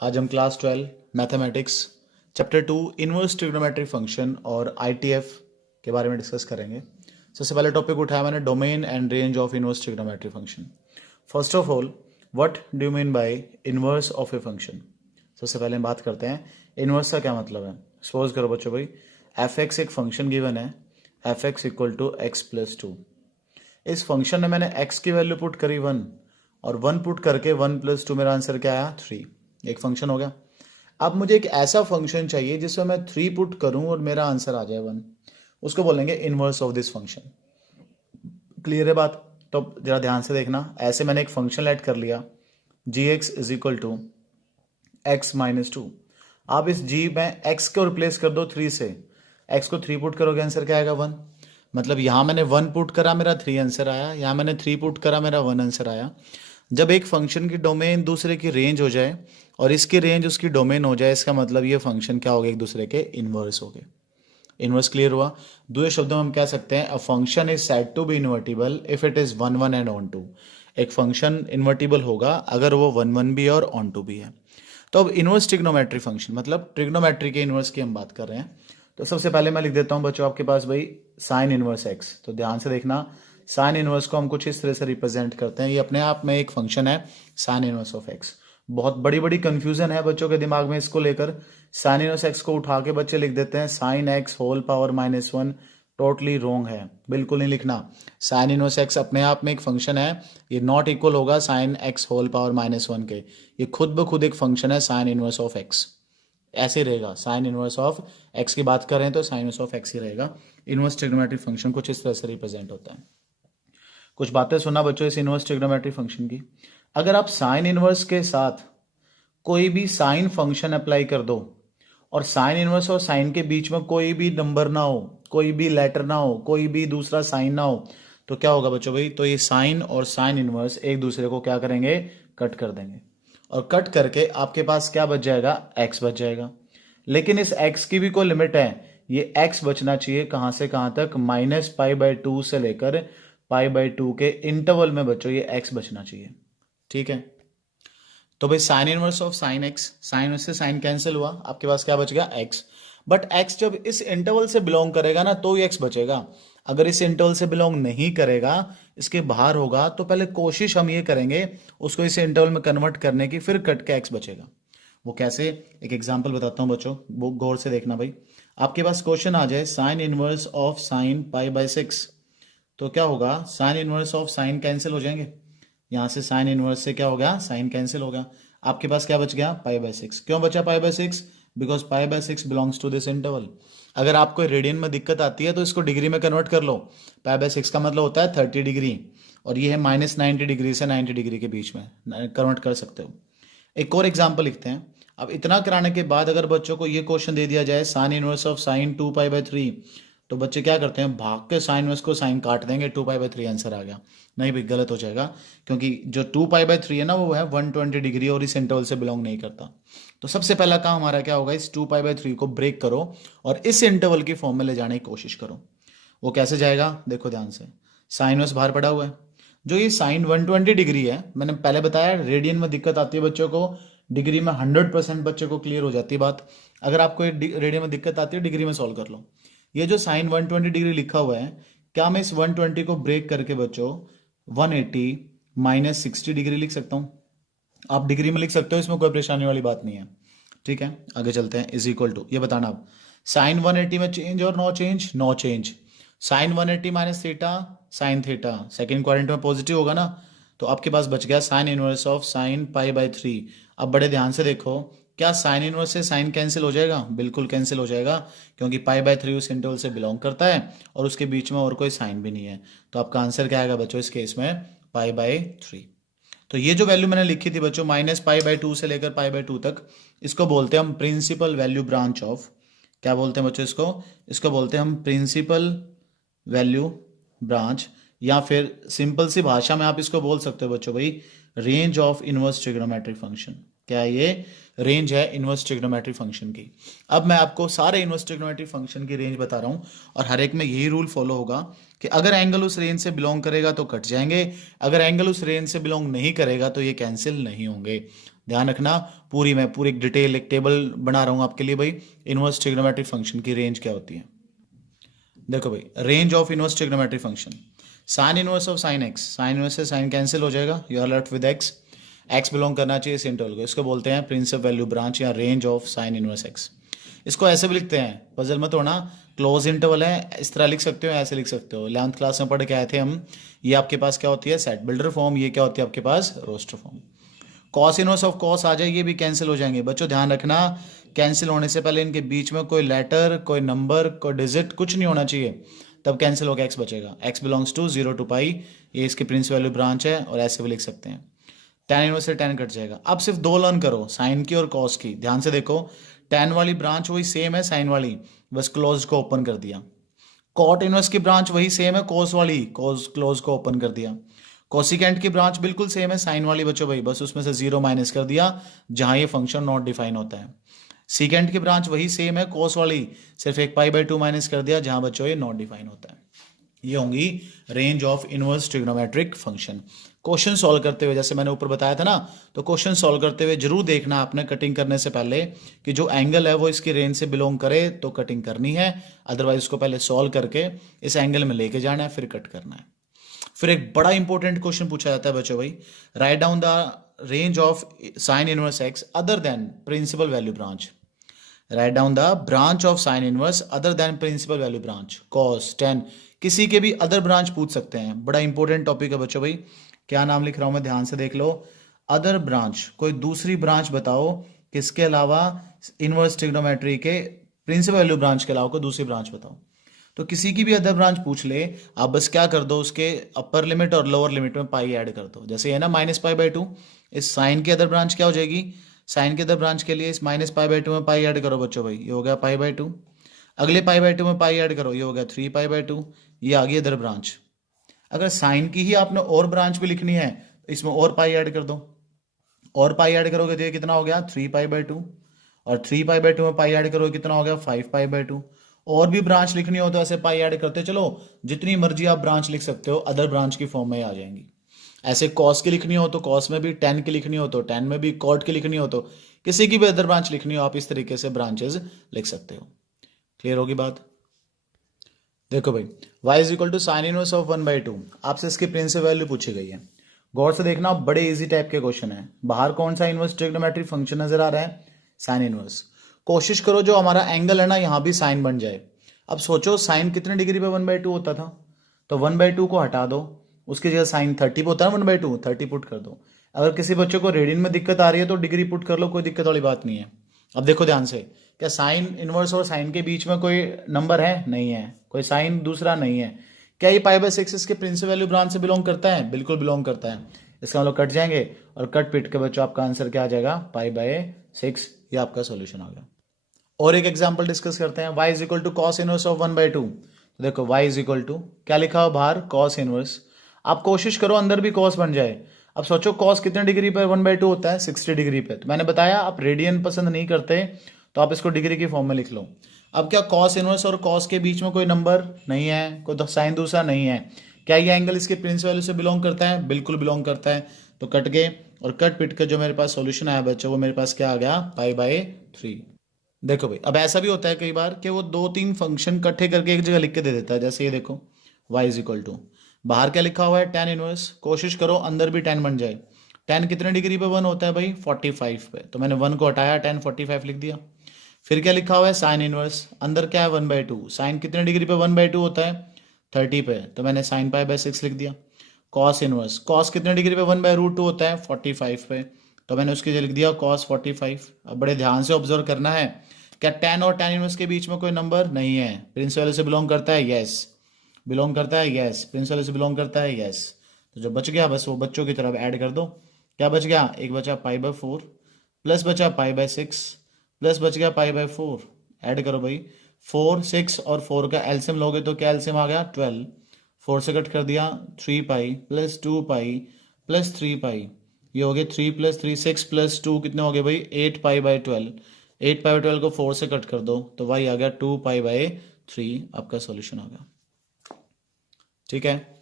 आज हम class 12 mathematics chapter 2 inverse trigonometric function और आईटीएफ के बारे में डिस्कस करेंगे। सबसे पहले टॉपिक उठाया मैंने domain and range of inverse trigonometric function. First of all, what do you mean by inverse of a function. सबसे पहले हम बात करते हैं इनवर्स का क्या मतलब है। सपोज करो बच्चों भाई एफ एक्स एक फंक्शन गिवन है, f x equal to x plus two. इस फंक्शन में मैंने x की वैल्यू पुट करी 1 और 1 पुट करके 1 प्लस टू मेरा आंसर क्या आया 3। एक फंक्शन हो गया। अब मुझे एक ऐसा फंक्शन चाहिए जिसमें मैं 3 पुट करूं और मेरा आंसर आ जाए 1। उसको बोलेंगे inverse of this function. Clear है बात? तो जरा ध्यान से देखना। ऐसे मैंने एक फंक्शन लेट कर लिया g x is equal to x minus two. आप इस g में x को रिप्लेस कर दो 3 से। x को 3 पुट करोगे आंसर क्या आएगा 1। मतलब यहां मैंने 1 पुट करा मेरा 3 आंसर आया, यहां मैंने 3 पुट करा मेरा 1 आंसर आया। जब एक फंक्शन की डोमेन दूसरे की रेंज हो जाए और इसकी रेंज उसकी डोमेन हो जाए, इसका मतलब ये फंक्शन क्या हो गए, एक दूसरे के इनवर्स हो गए। इनवर्स क्लियर हुआ। दूसरे शब्दों में हम कह सकते हैं a function is said to be invertible if it is 1 1 and onto. एक फंक्शन इन्वर्टिबल होगा अगर वो 1 1 भी है और ऑन टू भी है। तो अब इनवर्स ट्रिग्नोमेट्री फंक्शन मतलब ट्रिग्नोमेट्री के इनवर्स की हम बात कर रहे हैं। तो सबसे पहले मैं लिख देता हूं बच्चों आपके पास भाई साइन इनवर्स एक्स। तो ध्यान से देखना, साइन इनवर्स को हम कुछ इस तरह से रिप्रेजेंट करते हैं। ये अपने आप में एक फंक्शन है साइन इनवर्स ऑफ एक्स। बहुत बड़ी बड़ी कंफ्यूजन है बच्चों के दिमाग में इसको लेकर। साइन इनवर्स एक्स को उठा के बच्चे लिख देते हैं sine x whole power -1। Totally wrong है, बिल्कुल नहीं लिखना। साइन इनवर्स एक्स अपने आप में एक फंक्शन है, ये नॉट इक्वल होगा साइन एक्स होल पावर -1 के। ये खुद ब खुद एक फंक्शन है साइन इनवर्स ऑफ एक्स। ऐसे रहेगा, साइन इनवर्स ऑफ एक्स की बात कर रहे हैं तो साइन इनवर्स ऑफ एक्स ही रहेगा। इनवर्स ट्रिग्नोमेट्रिक फंक्शन कुछ इस तरह से रिप्रेजेंट होता है। कुछ बातें सुनना बच्चों इस इनवर्स ट्रिग्नोमेट्रिक फंक्शन की। अगर आप साइन इनवर्स के साथ कोई भी साइन फंक्शन अप्लाई कर दो और साइन इनवर्स और साइन के बीच में कोई भी नंबर ना हो, कोई भी लेटर ना हो, कोई भी दूसरा साइन ना हो, तो क्या होगा बच्चों भाई, तो ये साइन और साइन इनवर्स एक दूसरे को क्या करेंगे, कट कर देंगे। और कट करके आपके पास क्या बच जाएगा, x बच जाएगा। लेकिन इस x की भी कोई लिमिट है, ये x बचना चाहिए कहां से कहां तक, -π/2 से लेकर π/2 के इंटरवल में बच्चों ये x बचना चाहिए। ठीक है, तो भाई sine inverse of sine x, sine से साइन कैंसिल हुआ, आपके पास क्या बच गया x। बट x जब इस इंटरवल से बिलोंग करेगा ना तो ही x बचेगा। अगर इस इंटरवल से बिलोंग नहीं करेगा, इसके बाहर होगा, तो पहले कोशिश हम ये करेंगे उसको इस इंटरवल में कन्वर्ट करने की, फिर कट के x बचेगा। वो कैसे, एक एग्जांपल बताता हूं बच्चों, वो गौर से देखना भाई। आपके पास क्वेश्चन आ जाए साइन इनवर्स ऑफ साइन π/6, तो क्या होगा, sign inverse of sign cancel हो जाएंगे। यहां से साइन इनवर्स से क्या हो गया, साइन कैंसिल हो गया। आपके पास क्या बच गया, π/6। क्यों बचा π/6, because π/6 belongs to this interval. अगर आपको रेडियन में दिक्कत आती है तो इसको डिग्री में कन्वर्ट कर लो। π/6 का मतलब होता है 30 डिग्री, और ये है -90 डिग्री से 90 डिग्री के बीच में कन्वर्ट कर सकते हो। एक और एग्जाम्पल लिखते हैं। अब इतना कराने के बाद अगर बच्चों को ये क्वेश्चन दे दिया जाए साइन इनवर्स ऑफ साइन 2π/3, तो बच्चे क्या करते हैं, भाग के साइन इनवर्स को साइन काट देंगे, 2π/3 आंसर आ गया। नहीं भाई, गलत हो जाएगा, क्योंकि जो 2π/3 है ना वो है 120 डिग्री और इस इंटरवल से बिलोंग नहीं करता। तो सबसे पहला काम हमारा क्या होगा, इस 2π/3 को ब्रेक करो और इस इंटरवल की फॉर्म में ले जाने की कोशिश करो। वो कैसे जाएगा, देखो ध्यान से। साइन इनवर्स बाहर पड़ा हुआ है, जो ये साइन 120 डिग्री है, मैंने पहले बताया रेडियन में दिक्कत आती है बच्चों को, डिग्री में 100% बच्चों को क्लियर हो जाती है बात। अगर आपको रेडियन में दिक्कत आती है डिग्री में सॉल्व कर लो। ये जो साइन 120 डिग्री लिखा हुआ है, क्या मैं इस 120 को ब्रेक करके बच्चों 180 -60 डिग्री लिख सकता हूं? आप डिग्री में लिख सकते हो, इसमें कोई परेशानी वाली बात नहीं है। ठीक है, आगे चलते हैं। इज इक्वल टू, ये बताना अब साइन 180 में चेंज और no change, no change. Sine 180 minus theta sine theta, second quadrant में पॉजिटिव होगा ना, तो आपके पास बच गया साइन इनवर्स ऑफ साइन π/3। अब बड़े ध्यान से देखो, क्या साइन इनवर्स से साइन कैंसिल हो जाएगा, बिल्कुल कैंसिल हो जाएगा, क्योंकि π/3 उस इंटरवल से बिलोंग करता है और उसके बीच में और कोई साइन भी नहीं है। तो आपका आंसर क्या आएगा बच्चों इस केस में, π/3। तो ये जो वैल्यू मैंने लिखी थी बच्चों -π/2 से लेकर π/2 तक, इसको बोलते हैं हम प्रिंसिपल वैल्यू ब्रांच ऑफ, क्या बोलते हैं बच्चों इसको, इसको बोलते हैं हम प्रिंसिपल वैल्यू ब्रांच, या फिर सिंपल सी भाषा में आप इसको बोल सकते हो बच्चों भाई range of inverse trigonometric function. क्या है ये, रेंज है इनवर्स ट्रिग्नोमेट्रिक फंक्शन की। अब मैं आपको सारे इनवर्स ट्रिग्नोमेट्रिक फंक्शन की रेंज बता रहा हूं, और हर एक में यही रूल फॉलो होगा कि अगर एंगल उस रेंज से बिलोंग करेगा तो कट जाएंगे, अगर एंगल उस रेंज से बिलोंग नहीं करेगा तो ये कैंसिल नहीं होंगे। ध्यान रखना, मैं पूरी एक डिटेल एक टेबल बना रहा हूँ आपके लिए भाई, इनवर्स ट्रिग्नोमेट्रिक फंक्शन की रेंज क्या होती है। देखो भाई, range of inverse trigonometric function, sine inverse of sine x, sine inverse से साइन कैंसिल हो जाएगा, you are left with x, x belong करना चाहिए इस इंटरवल को, इसको बोलते हैं प्रिंसिपल वैल्यू ब्रांच या range of sine inverse x. इसको ऐसे भी लिखते हैं, पजल मत होना, क्लोज इंटरवल है, इस तरह लिख सकते हो, ऐसे लिख सकते हो। 11th क्लास में पढ़ के आए थे हम, ये आपके पास क्या होती है, सेट बिल्डर फॉर्म, ये क्या होती है आपके पास, roster form. Cos inverse of cos आ जाए, ये भी कैंसिल हो जाएंगे बच्चों, ध्यान रखना, कैंसिल होने से पहले इनके बीच में कोई लेटर, कोई नंबर, कोई डिजिट कुछ नहीं होना चाहिए, तब कैंसिल होकर एक्स बचेगा। एक्स बिलोंग्स टू 0 to पाई, ये इसकी प्रिंसिपल वैल्यू ब्रांच है, और ऐसे भी लिख सकते हैं। tan इनवर्स से tan कट जाएगा। अब सिर्फ दो लर्न करो, साइन की और कॉस की, ध्यान से देखो, tan वाली ब्रांच वही सेम है साइन वाली, बस क्लोज को ओपन कर दिया। कॉट इनवर्स की ब्रांच वही सेम है कॉस वाली, कॉस क्लोज को ओपन कर दिया। कोसिकेंट की ब्रांच बिल्कुल सेम है साइन वाली बच्चों भाई, बस उसमें से 0 माइनस कर दिया जहां ये फंक्शन नॉट डिफाइन होता है। सीकेंट की ब्रांच वही सेम है कोस वाली, सिर्फ एक पाई/2 माइनस कर दिया जहां बच्चों ये नॉट डिफाइन होता है। ये होंगी range of inverse trigonometric function. Question solve करते हुए, जैसे मैंने ऊपर बताया था ना, तो क्वेश्चन सॉल्व करते हुए जरूर देखना आपने कटिंग करने से पहले कि जो एंगल है वो इसकी रेंज से बिलोंग करे तो कटिंग करनी है, अदरवाइज उसको पहले सॉल्व करके इस एंगल में लेके जाना है, फिर कट करना है। फिर एक बड़ा इंपॉर्टेंट क्वेश्चन पूछा जाता है बच्चों भाई, write down the range of sine inverse x other than principal value branch. Write down the branch of sine inverse other than principal value branch, cos, tan, किसी के भी अदर ब्रांच पूछ सकते हैं। बड़ा इंपॉर्टेंट टॉपिक है बच्चों भाई, क्या नाम लिख रहा हूं मैं, ध्यान से देख लो। अदर ब्रांच, कोई दूसरी ब्रांच बताओ किसके अलावा, इनवर्स ट्रिग्नोमेट्री के प्रिंसिपल वैल्यू ब्रांच के अलावा कोई दूसरी ब्रांच बताओ। तो किसी की भी अदर ब्रांच पूछ ले, आप बस क्या कर दो, उसके अपर लिमिट और लोअर लिमिट में पाई ऐड कर दो। जैसे है ना -π/2, इस साइन की अदर ब्रांच क्या हो जाएगी, साइन के अदर ब्रांच के लिए इस -π/2 में पाई ऐड करो बच्चों भाई, ये हो गया π/2। अगले π/2 में पाई ऐड करो, ये हो गया 3π/2, ये आ गई अदर ब्रांच। अगर साइन की ही आपने और ब्रांच भी लिखनी है तो इसमें और पाई ऐड कर दो, और पाई ऐड करोगे तो ये कितना हो गया 3π/2, और 3π/2 में पाई ऐड करोगे कितना हो गया 5π/2। और भी ब्रांच लिखनी हो तो ऐसे पाई ऐड करते चलो, जितनी मर्जी आप ब्रांच लिख सकते हो, अदर ब्रांच की फॉर्म में आ जाएंगी। ऐसे कॉस की लिखनी हो तो कॉस में भी, टेन की लिखनी हो तो टेन में भी, कॉट की लिखनी हो तो किसी की भी अदर ब्रांच लिखनी हो, आप इस तरीके से ब्रांचेस लिख सकते हो। क्लियर होगी बात। देखो भाई, y is equal to sine inverse of 1/2, आपसे इसकी प्रिंसिपल वैल्यू पूछी गई है। गौर से देखना, बड़े इजी टाइप के क्वेश्चन है। बाहर कौन सा इनवर्स ट्रिग्नोमेट्रिक फंक्शन नजर आ रहा है, साइन इनवर्स। कोशिश करो जो हमारा एंगल है ना यहां भी साइन बन जाए। अब सोचो साइन कितने डिग्री पे 1/2 होता था, तो 1/2 को हटा दो, उसकी जगह साइन 30 पे होता है ना 1/2, 30 पुट कर दो। अगर किसी बच्चे को रेडियन में दिक्कत आ रही है तो डिग्री पुट कर लो, कोई दिक्कत वाली बात नहीं है। अब देखो ध्यान से, क्या साइन इनवर्स और साइन के बीच में कोई नंबर है, नहीं है, कोई साइन दूसरा नहीं है। क्या ये π/6 इसके प्रिंसिपल वैल्यू ब्रांच से बिलोंग करता है, बिल्कुल बिलोंग करता है। इसका मतलब कट जाएंगे, और कट पिट के बच्चों आपका आंसर क्या आ जाएगा, π/6, ये आपका सॉल्यूशन आ गया। और एक एग्जांपल डिस्कस करते हैं, y is equal to cos inverse of 1/2। तो देखो y इज इक्वल टू क्या लिखा हो बाहर, कॉस इनवर्स। आप कोशिश करो अंदर भी कॉस बन जाए। अब सोचो कॉस कितने डिग्री पे 1/2 होता है, 60 डिग्री पे। तो मैंने बताया आप रेडियन पसंद नहीं करते तो आप इसको डिग्री की फॉर्म में लिख लो। अब क्या कॉस इनवर्स और कॉस के बीच में कोई नंबर नहीं है, कोई साइन दूसरा नहीं है, क्या ये एंगल इसके प्रिंसिपल वैल्यू से बिलोंग करता है, बिल्कुल बिलोंग करता है। तो कट गए, और कट पिट के जो मेरे पास सॉल्यूशन आया बच्चों, वो मेरे पास क्या आ गया, π/3। देखो भाई, अब ऐसा भी होता है कई बार कि वो 2-3 फंक्शन इकट्ठे करके एक जगह लिख के दे देता है। जैसे ये देखो, y इज इक्वल टू, बाहर क्या लिखा हुआ है, tan इनवर्स। कोशिश करो अंदर भी tan बन जाए। tan कितने डिग्री पे 1 होता है भाई, 45 पे। तो मैंने 1 को हटाया, tan 45 लिख दिया। फिर क्या लिखा हुआ है, साइन इनवर्स। अंदर क्या है 1/2, साइन कितने डिग्री पे 1/2 होता है, 30 पे। तो मैंने साइन π/6 लिख दिया। कॉस इनवर्स, कॉस कितने डिग्री पे 1/√2 होता है, 45 पे। तो मैंने उसके लिए लिख दिया cos 45। अब बड़े ध्यान से ऑब्जर्व करना है, क्या tan और tan इनवर्स के बीच में कोई नंबर नहीं है, प्रिंसिपल वैल्यू से बिलोंग करता है, यस। बिलोंग करता है, यस। प्रिंसिपल वैल्यू से बिलोंग करता है, यस। तो जो बच गया बस वो बच्चों की तरफ ऐड कर दो। क्या बच गया, एक बचा π/4, प्लस बचा π/6, प्लस बच गया π/4। ऐड करो भाई, 4, 6 और 4 का एलसीएम लोगे तो क्या एलसीएम आ गया, 12। 4 से कट कर दिया, 3π प्लस 2π प्लस 3π, ये हो गए 3 + 3 6 + 2 कितने हो गए भाई, 8π/12। 8π/12 को 4 से कट कर दो तो भाई आ गया 2π/3, आपका सॉल्यूशन आ गया। ठीक है।